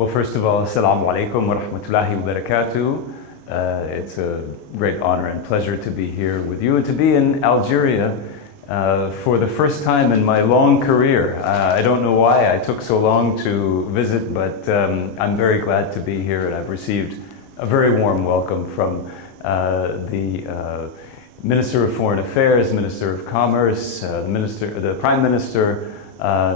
Well, first of all, Assalamu alaikum wa rahmatullahi wa barakatuh. It's a great honor and pleasure to be here with you and to be in Algeria for the first time in my long career. I don't know why I took so long to visit, but I'm very glad to be here, and I've received a very warm welcome from the Minister of Foreign Affairs, Minister of Commerce, the Prime Minister,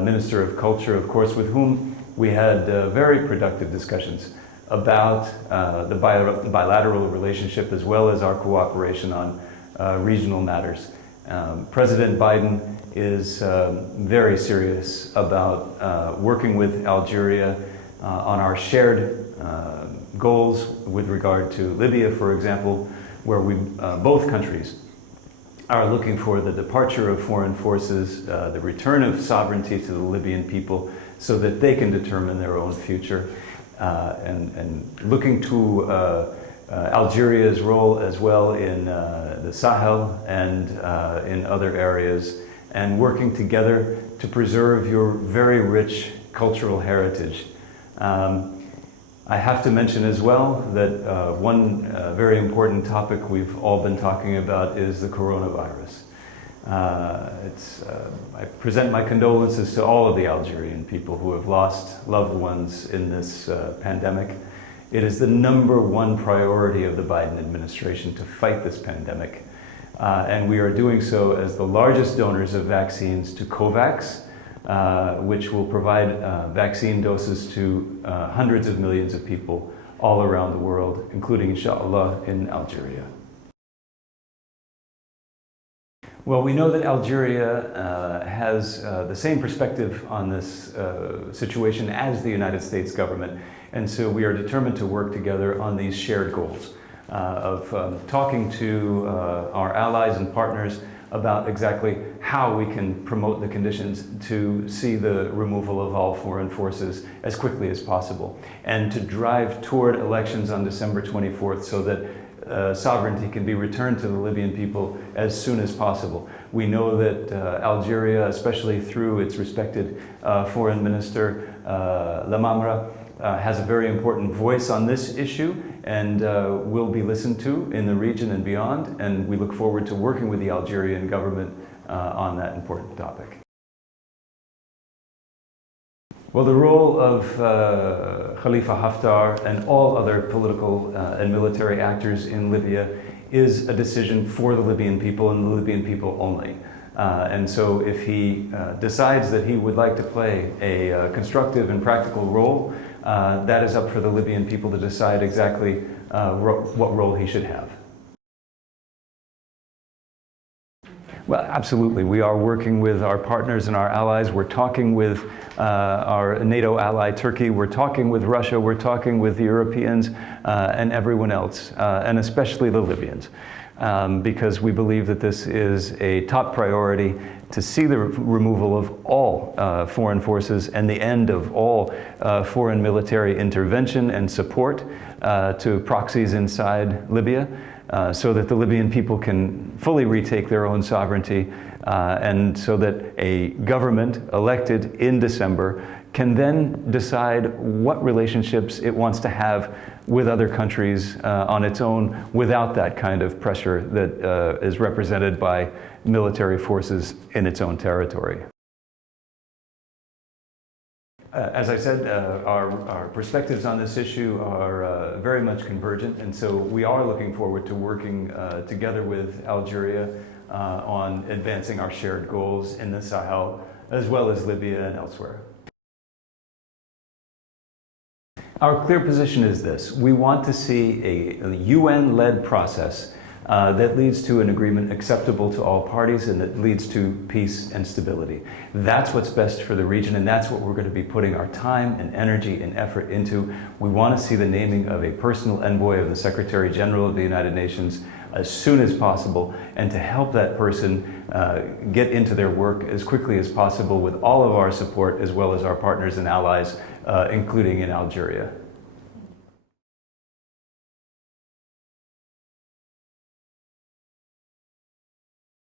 Minister of Culture, of course, with whom we had very productive discussions about the bilateral relationship as well as our cooperation on regional matters. President Biden is very serious about working with Algeria on our shared goals with regard to Libya, for example, where we both countries are looking for the departure of foreign forces, the return of sovereignty to the Libyan people so that they can determine their own future, and looking to Algeria's role as well in the Sahel and in other areas, and working together to preserve your very rich cultural heritage. I have to mention as well that one very important topic we've all been talking about is the coronavirus. I present my condolences to all of the Algerian people who have lost loved ones in this pandemic. It is the #1 priority of the Biden administration to fight this pandemic. And we are doing so as the largest donors of vaccines to COVAX, which will provide vaccine doses to hundreds of millions of people all around the world, including, inshallah, in Algeria. Well, we know that Algeria has the same perspective on this situation as the United States government, and so we are determined to work together on these shared goals of talking to our allies and partners about exactly how we can promote the conditions to see the removal of all foreign forces as quickly as possible, and to drive toward elections on December 24th so that sovereignty can be returned to the Libyan people as soon as possible. We know that Algeria, especially through its respected foreign minister, Lamamra, has a very important voice on this issue and will be listened to in the region and beyond, and we look forward to working with the Algerian government on that important topic. Well, the role of Khalifa Haftar and all other political and military actors in Libya is a decision for the Libyan people and the Libyan people only. And so if he decides that he would like to play a constructive and practical role, that is up for the Libyan people to decide exactly what role he should have. Well, absolutely. We are working with our partners and our allies. We're talking with our NATO ally, Turkey. We're talking with Russia. We're talking with the Europeans and everyone else, and especially the Libyans, because we believe that this is a top priority to see the removal of all foreign forces and the end of all foreign military intervention and support to proxies inside Libya. So that the Libyan people can fully retake their own sovereignty, and so that a government elected in December can then decide what relationships it wants to have with other countries on its own without that kind of pressure that is represented by military forces in its own territory. As I said, our perspectives on this issue are very much convergent, and so we are looking forward to working together with Algeria on advancing our shared goals in the Sahel, as well as Libya and elsewhere. Our clear position is this: we want to see a UN-led process that leads to an agreement acceptable to all parties and that leads to peace and stability. That's what's best for the region, and that's what we're going to be putting our time and energy and effort into. We want to see the naming of a personal envoy of the Secretary General of the United Nations as soon as possible, and to help that person get into their work as quickly as possible with all of our support as well as our partners and allies, including in Algeria.